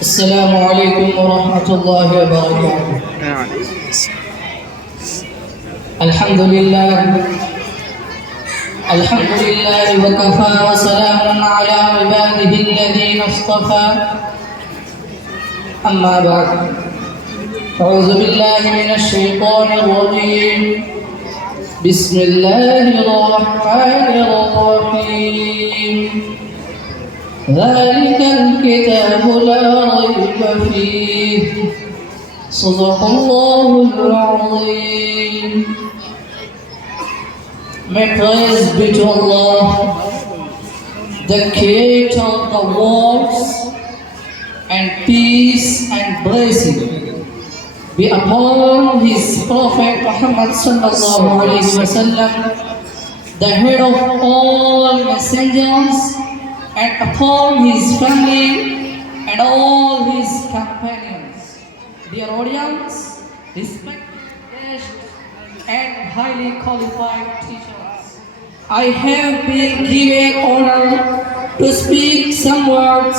السلام عليكم ورحمة الله وبركاته. الحمد لله وكفى وسلام على عباده الذين اصطفى. أما بعد، أعوذ بالله من الشيطان الرجيم. بسم الله الرحمن الرحيم. ذلك الكتاب لا ريب فيه. صدق الله العظيم. May praise be to Allah, the Creator of the worlds, and peace and blessing be upon His Prophet Muhammad sallallahu alaihi wasallam, the head of all messengers, and upon his family and all his companions. Dear audience, respected guests, and highly qualified teachers, I have been given honor to speak some words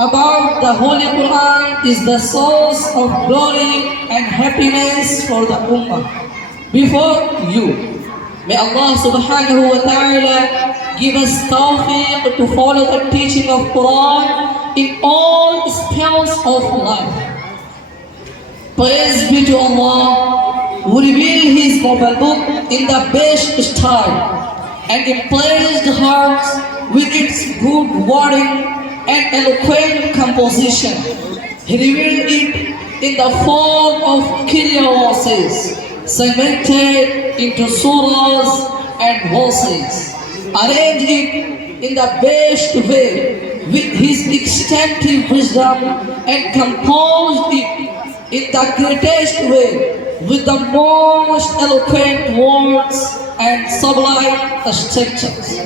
about the Holy Quran is the source of glory and happiness for the Ummah. Before you, may Allah subhanahu wa ta'ala give us tawfiq to follow the teaching of Quran in all spheres of life. Praise be to Allah who revealed His mobile book in the best style and impressed hearts with its good wording and eloquent composition. He revealed it in the form of clear verses, segmented into surahs and verses. Arranged it in the best way with His extensive wisdom and composed it in the greatest way with the most eloquent words and sublime structures.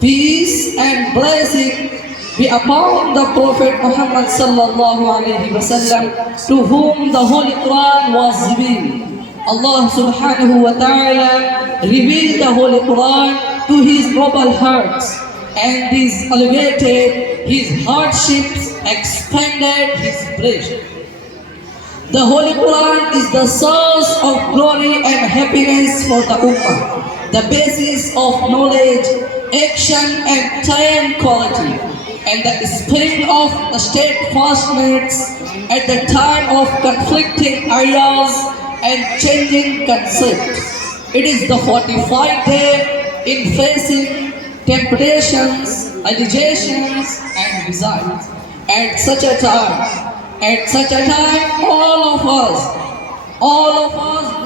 Peace and blessing be upon the Prophet Muhammad sallallahu alaihi wasallam, to whom the Holy Quran was revealed. Allah subhanahu wa ta'ala revealed the Holy Quran to His noble hearts, and this alleviated His hardships, expanded His breast. The Holy Quran is the source of glory and happiness for the Ummah, the basis of knowledge, action and tranquility, and the spring of steadfastness at the time of conflicting ideas and changing concepts. It is the fortified day in facing temptations, allegations and desires. At such a time, all of us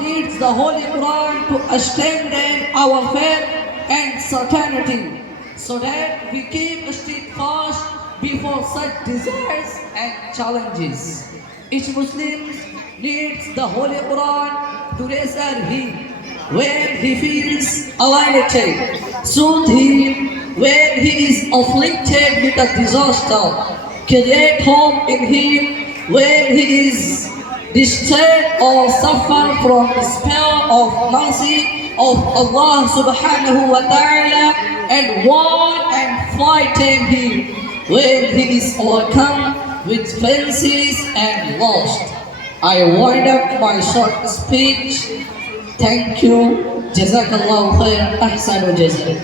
needs the Holy Quran to strengthen our faith and certainty, so that we keep steadfast before such desires and challenges. Each Muslim needs the Holy Quran to reassure him when he feels alienated, soothe him when he is afflicted with a disaster, create hope in him when he is distressed or suffer from despair of mercy of Allah subhanahu wa ta'ala, and warn and frighten him when he is overcome with fancies and lust. I wind up my short speech. Thank you. Jazakallahu khair. Ahsanu jazak.